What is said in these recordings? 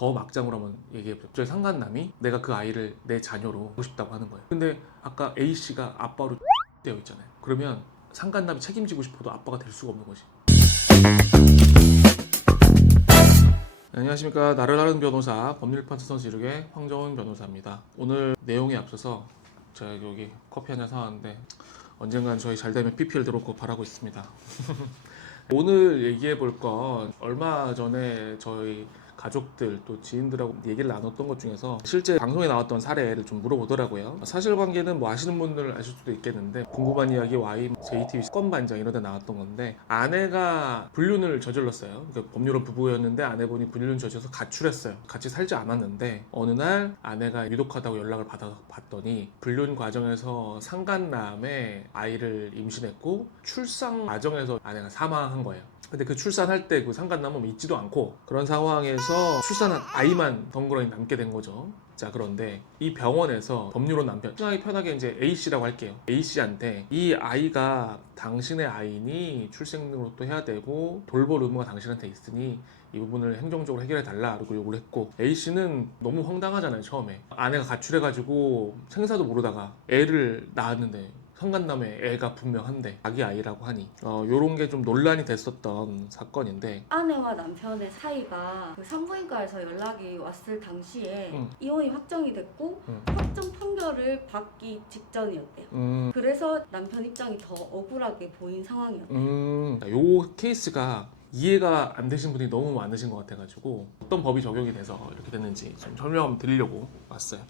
더 막장으로 한번 얘기해보죠. 저희 상간남이 내가 그 아이를 내 자녀로 보고 싶다고 하는 거예요. 근데 아까 A씨가 아빠로 되어 있잖아요. 그러면 상간남이 책임지고 싶어도 아빠가 될 수가 없는 거지. 안녕하십니까. 나를 아는 변호사 법률판사 선수이르의 황정은 변호사입니다. 오늘 내용에 앞서서 제가 여기 커피 한잔 사왔는데 언젠간 저희 잘되면 PPL 들어오고 바라고 있습니다. 오늘 얘기해 볼 건 얼마 전에 저희 가족들 또 지인들하고 얘기를 나눴던 것 중에서 실제 방송에 나왔던 사례를 좀 물어보더라고요. 사실관계는 뭐 아시는 분들 아실 수도 있겠는데 궁금한 이야기 Y, JTBC 사건반장 이런 데 나왔던 건데 아내가 불륜을 저질렀어요. 그러니까 법률은 부부였는데 아내분이 불륜 저질러서 가출했어요. 같이 살지 않았는데 어느 날 아내가 위독하다고 연락을 받았더니 불륜 과정에서 상간남의 아이를 임신했고 출산 과정에서 아내가 사망한 거예요. 근데 그 출산할 때 그 상간남은 있지도 않고 그런 상황에서 출산한 아이만 덩그러니 남게 된 거죠. 자, 그런데 이 병원에서 법률론 남편, 편하게 이제 A씨라고 할게요. A씨한테 이 아이가 당신의 아이니 출생등록도 해야 되고 돌볼 의무가 당신한테 있으니 이 부분을 행정적으로 해결해 달라고 요구를 했고, A씨는 너무 황당하잖아요. 처음에 아내가 가출해가지고 생사도 모르다가 애를 낳았는데 상간남의 애가 분명한데 자기 아이라고 하니 요런 게 좀 논란이 됐었던 사건인데, 아내와 남편의 사이가 그 산부인과에서 연락이 왔을 당시에 이혼이 확정이 됐고 확정 판결을 받기 직전이었대요. 그래서 남편 입장이 더 억울하게 보인 상황이었대요. 요 케이스가 이해가 안 되신 분이 너무 많으신 것 같아가지고 어떤 법이 적용이 돼서 이렇게 됐는지 좀 설명 드리려고 왔어요.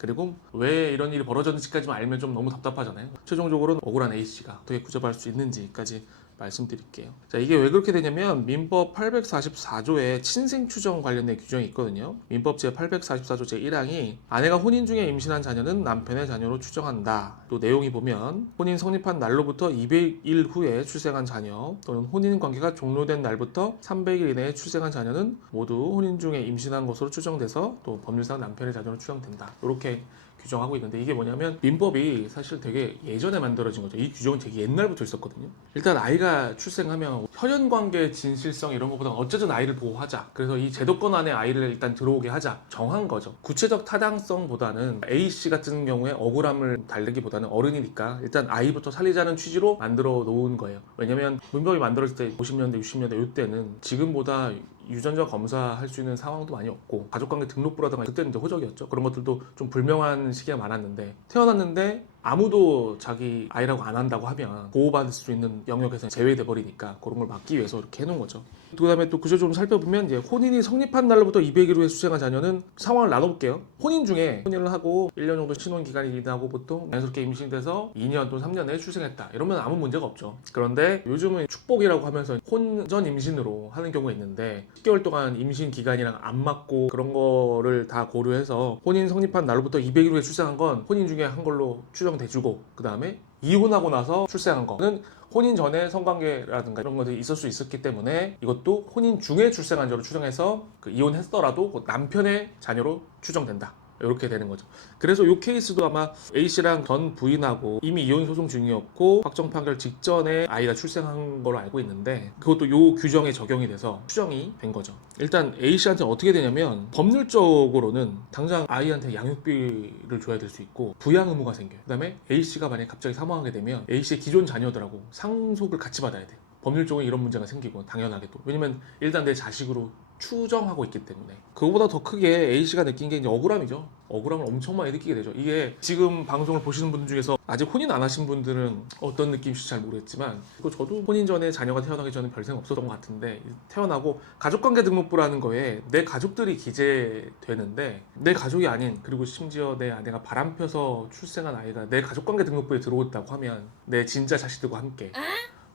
그리고 왜 이런 일이 벌어졌는지까지만 알면 좀 너무 답답하잖아요. 최종적으로는 억울한 A씨가 어떻게 구제받을 수 있는지까지 말씀드릴게요. 자, 이게 왜 그렇게 되냐면 민법 844조에 친생추정 관련된 규정이 있거든요. 민법 제844조 제1항이 아내가 혼인 중에 임신한 자녀는 남편의 자녀로 추정한다. 또 내용이 보면 혼인 성립한 날로부터 200일 후에 출생한 자녀 또는 혼인 관계가 종료된 날부터 300일 이내에 출생한 자녀는 모두 혼인 중에 임신한 것으로 추정돼서 또 법률상 남편의 자녀로 추정된다. 이렇게 규정하고 있는데, 이게 뭐냐면 민법이 사실 되게 예전에 만들어진 거죠. 이 규정은 되게 옛날부터 있었거든요. 일단 아이가 출생하면 혈연관계 진실성 이런 것보다는 어쨌든 아이를 보호하자, 그래서 이 제도권 안에 아이를 일단 들어오게 하자 정한 거죠. 구체적 타당성보다는 A씨 같은 경우에 억울함을 달래기보다는 어른이니까 일단 아이부터 살리자는 취지로 만들어 놓은 거예요. 왜냐면 민법이 만들어질 때 50년대 60년대 이때는 지금보다 유전자 검사할 수 있는 상황도 많이 없고 가족관계 등록부라든가 그때는 이제 호적이었죠. 그런 것들도 좀 불명한 시기가 많았는데, 태어났는데 아무도 자기 아이라고 안 한다고 하면 보호받을 수 있는 영역에서 제외돼 버리니까 그런 걸 막기 위해서 이렇게 해놓은 거죠. 그 다음에 또 구조 좀 살펴보면 이제 혼인이 성립한 날로부터 200일 후에 출생한 자녀는 상황을 나눠볼게요. 혼인 중에 혼인을 하고 1년 정도 신혼 기간이 지나고 보통 자연스럽게 임신돼서 2년 또는 3년 내에 출생했다 이러면 아무 문제가 없죠. 그런데 요즘은 축복이라고 하면서 혼전 임신으로 하는 경우가 있는데 10개월 동안 임신 기간이랑 안 맞고 그런 거를 다 고려해서 혼인 성립한 날로부터 200일 후에 출생한 건 혼인 중에 한 걸로 추정돼주고, 그 다음에 이혼하고 나서 출생한 거는 혼인 전에 성관계라든가 이런 것들이 있을 수 있었기 때문에 이것도 혼인 중에 출생한 자로 추정해서 그 이혼했더라도 남편의 자녀로 추정된다. 이렇게 되는 거죠. 그래서 이 케이스도 아마 A씨랑 전 부인하고 이미 이혼 소송 중이었고 확정 판결 직전에 아이가 출생한 걸로 알고 있는데, 그것도 이 규정에 적용이 돼서 추정이 된 거죠. 일단 A씨한테 어떻게 되냐면 법률적으로는 당장 아이한테 양육비를 줘야 될 수 있고 부양 의무가 생겨요. 그 다음에 A씨가 만약에 갑자기 사망하게 되면 A씨의 기존 자녀들하고 상속을 같이 받아야 돼요. 법률적으로 이런 문제가 생기고, 당연하게도 왜냐면 일단 내 자식으로 추정하고 있기 때문에. 그거보다 더 크게 A씨가 느낀 게 이제 억울함이죠. 억울함을 엄청 많이 느끼게 되죠. 이게 지금 방송을 보시는 분들 중에서 아직 혼인 안 하신 분들은 어떤 느낌일지 잘 모르겠지만, 이거 저도 혼인 전에 자녀가 태어나기 전에 별 생각 없었던 것 같은데 태어나고 가족관계 등록부라는 거에 내 가족들이 기재되는데 내 가족이 아닌, 그리고 심지어 내 아내가 바람펴서 출생한 아이가 내 가족관계 등록부에 들어왔다고 하면 내 진짜 자식들과 함께,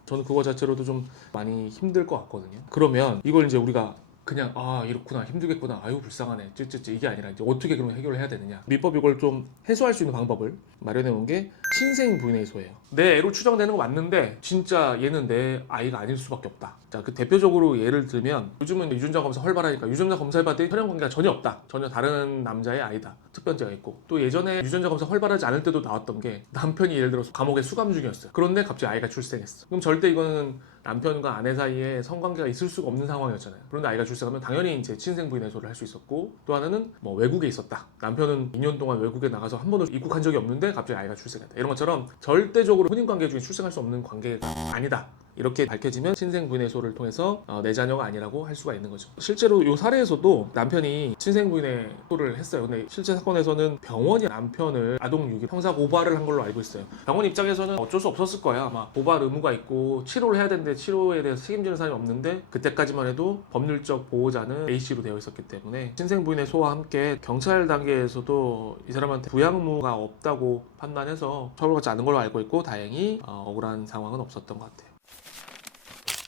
저는 그거 자체로도 좀 많이 힘들 것 같거든요. 그러면 이걸 이제 우리가 그냥 이렇구나, 힘들겠구나, 아유 불쌍하네, 쯔쯔쯔 이게 아니라 이제 어떻게 그러면 해결을 해야 되느냐. 민법 이걸 좀 해소할 수 있는 방법을 마련해 놓은 게 친생 부인의소예요. 내 애로 추정되는 거 맞는데 진짜 얘는 내 아이가 아닐 수밖에 없다. 자, 그 대표적으로 예를 들면 요즘은 유전자 검사 활발하니까 유전자 검사해 봤더니 혈연 관계가 전혀 없다. 전혀 다른 남자의 아이다. 특별자가 있고 또 예전에 유전자 검사 활발하지 않을 때도 나왔던 게 남편이 예를 들어서 감옥에 수감 중이었어요. 그런데 갑자기 아이가 출생했어. 그럼 절대 이거는 남편과 아내 사이에 성관계가 있을 수가 없는 상황이었잖아요. 그런데 아이가 출생하면 당연히 이제 친생 부인 해소를 할 수 있었고 또 하나는 뭐 외국에 있었다. 남편은 2년 동안 외국에 나가서 한 번도 입국한 적이 없는데 갑자기 아이가 출생했다. 이런 것처럼 절대적으로 혼인 관계 중에 출생할 수 없는 관계가 아니다. 이렇게 밝혀지면 친생 부인 해소를 통해서 내 자녀가 아니라고 할 수가 있는 거죠. 실제로 이 사례에서도 남편이 친생 부인의 해소를 했어요. 근데 실제 사건에서는 병원이 남편을 아동 유기 형사 고발을 한 걸로 알고 있어요. 병원 입장에서는 어쩔 수 없었을 거야. 아마 고발 의무가 있고 치료를 해야 되는데 치료에 대해서 책임지는 사람이 없는데 그때까지만 해도 법률적 보호자는 A씨로 되어 있었기 때문에 친생 부인의 소와 함께 경찰 단계에서도 이 사람한테 부양무가 없다고 판단해서 처벌받지 않은 걸로 알고 있고 다행히 억울한 상황은 없었던 것 같아요.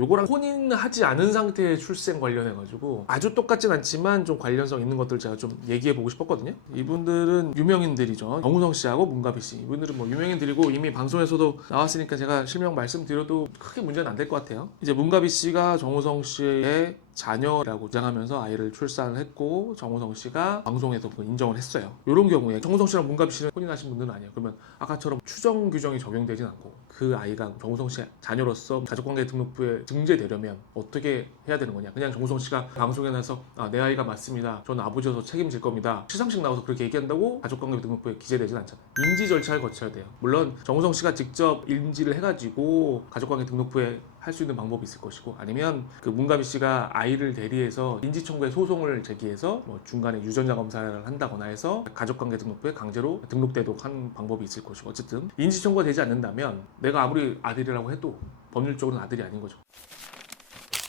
요거랑 혼인하지 않은 상태의 출생 관련해가지고 아주 똑같진 않지만 좀 관련성 있는 것들 제가 좀 얘기해보고 싶었거든요. 이분들은 유명인들이죠. 정우성 씨하고 문가비 씨. 이분들은 뭐 유명인들이고 이미 방송에서도 나왔으니까 제가 실명 말씀드려도 크게 문제는 안 될 것 같아요. 이제 문가비 씨가 정우성 씨의 자녀라고 주장하면서 아이를 출산을 했고 정우성 씨가 방송에서 그걸 인정을 했어요. 이런 경우에 정우성 씨랑 문가비 씨는 혼인하신 분들은 아니에요. 그러면 아까처럼 추정 규정이 적용되진 않고 그 아이가 정우성 씨의 자녀로서 가족관계 등록부에 등재되려면 어떻게 해야 되는 거냐. 그냥 정우성 씨가 방송에 나서 내 아이가 맞습니다. 저는 아버지여서 책임질 겁니다. 시상식 나와서 그렇게 얘기한다고 가족관계 등록부에 기재되진 않잖아요. 인지 절차를 거쳐야 돼요. 물론 정우성 씨가 직접 인지를 해가지고 가족관계 등록부에 할 수 있는 방법이 있을 것이고 아니면 그 문가비 씨가 아이를 대리해서 인지청구에 소송을 제기해서 뭐 중간에 유전자 검사를 한다거나 해서 가족관계 등록부에 강제로 등록되도록 한 방법이 있을 것이고 어쨌든 인지청구가 되지 않는다면 내가 아무리 아들이라고 해도 법률적으로는 아들이 아닌 거죠.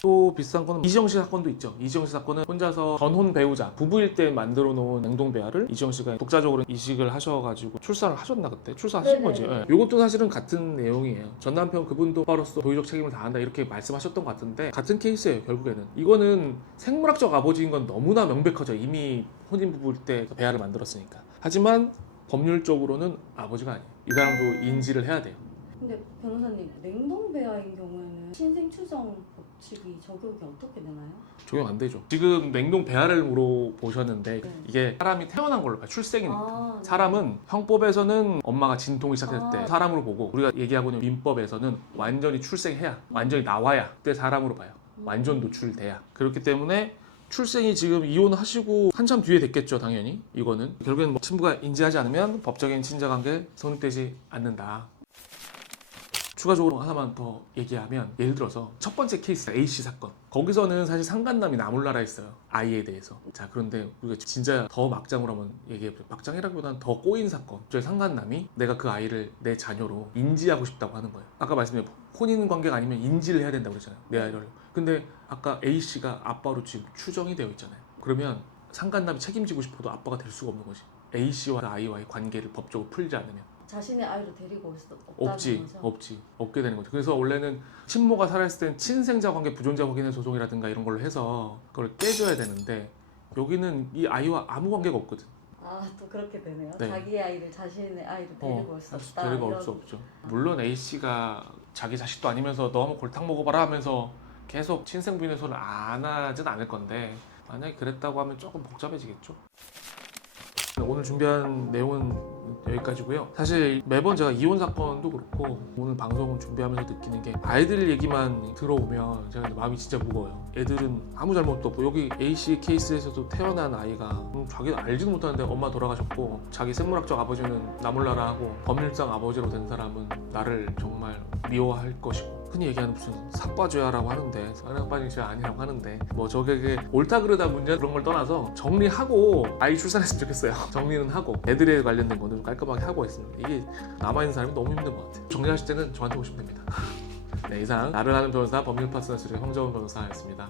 또 비슷한 거는 이지영 씨 사건도 있죠. 이지영 씨 사건은 혼자서 전혼 배우자 부부일 때 만들어 놓은 냉동 배아를 이지영 씨가 독자적으로 이식을 하셔가지고 출산을 하셨나 그때 출산하신 거지. 예. 이것도 사실은 같은 내용이에요. 전 남편 그분도 오빠로서 도의적 책임을 다한다 이렇게 말씀하셨던 것 같은데 같은 케이스예요. 결국에는 이거는 생물학적 아버지인 건 너무나 명백하죠. 이미 혼인 부부일 때 배아를 만들었으니까. 하지만 법률적으로는 아버지가 아니에요. 이 사람도 인지를 해야 돼요. 근데 변호사님 냉동 배아인 경우에는 신생 추정 법칙이 적용이 어떻게 되나요? 적용 안 되죠. 지금 냉동 배아를 물어보셨는데 네. 이게 사람이 태어난 걸로 봐요. 출생이니까. 네. 사람은 형법에서는 엄마가 진통이 시작할 때 사람으로 보고 우리가 얘기하고 있는 민법에서는 완전히 출생해야 완전히 나와야 그때 사람으로 봐요. 완전 노출돼야. 그렇기 때문에 출생이 지금 이혼하시고 한참 뒤에 됐겠죠. 당연히 이거는 결국엔 뭐 친부가 인지하지 않으면 법적인 친자관계 성립되지 않는다. 추가적으로 하나만 더 얘기하면 예를 들어서 첫 번째 케이스 A씨 사건 거기서는 사실 상간남이 나몰라라 했어요. 아이에 대해서. 자 그런데 우리가 진짜 더 막장으로 한번 얘기해볼게요. 막장이라기보다는 더 꼬인 사건. 저희 상간남이 내가 그 아이를 내 자녀로 인지하고 싶다고 하는 거예요. 아까 말씀드린 혼인 관계가 아니면 인지를 해야 된다고 그랬잖아요. 내 아이를. 근데 아까 A씨가 아빠로 지금 추정이 되어 있잖아요. 그러면 상간남이 책임지고 싶어도 아빠가 될 수가 없는 거지. A씨와 그 아이와의 관계를 법적으로 풀지 않으면. 자신의 아이를 데리고 올 수 없다는 거죠? 없게 되는 거죠. 그래서 원래는 친모가 살아있을 때는 친생자 관계 부존재 확인의 소송이라든가 이런 걸로 해서 그걸 깨줘야 되는데 여기는 이 아이와 아무 관계가 없거든. 또 그렇게 되네요. 네. 자기의 아이를 자신의 아이를 데리고 올 수 없다. 데리고 올 수 없죠. 물론 A씨가 자기 자식도 아니면서 너 한번 골탕 먹어봐라 하면서 계속 친생 부인의 소를 안 하진 않을 건데 만약에 그랬다고 하면 조금 복잡해지겠죠. 오늘 준비한 내용은 여기까지고요. 사실 매번 제가 이혼 사건도 그렇고 오늘 방송 준비하면서 느끼는 게 아이들 얘기만 들어오면 제가 마음이 진짜 무거워요. 애들은 아무 잘못도 없고 여기 A씨 케이스에서도 태어난 아이가 자기도 알지도 못하는데 엄마 돌아가셨고 자기 생물학적 아버지는 나 몰라라 하고 법률상 아버지로 된 사람은 나를 정말 미워할 것이고 흔히 얘기하는 무슨 삿바줘야라고 하는데 삿바줘야 아니라고 하는데 뭐 저게 옳다 그르다 문제 그런 걸 떠나서 정리하고 아이 출산했으면 좋겠어요. 정리는 하고 애들에 관련된 거는 좀 깔끔하게 하고 있으면 이게 남아있는 사람이 너무 힘든 것 같아요. 정리하실 때는 저한테 오시면 됩니다. 네, 이상 나를 아는 변호사 법률 파트너스의 황정훈 변호사였습니다.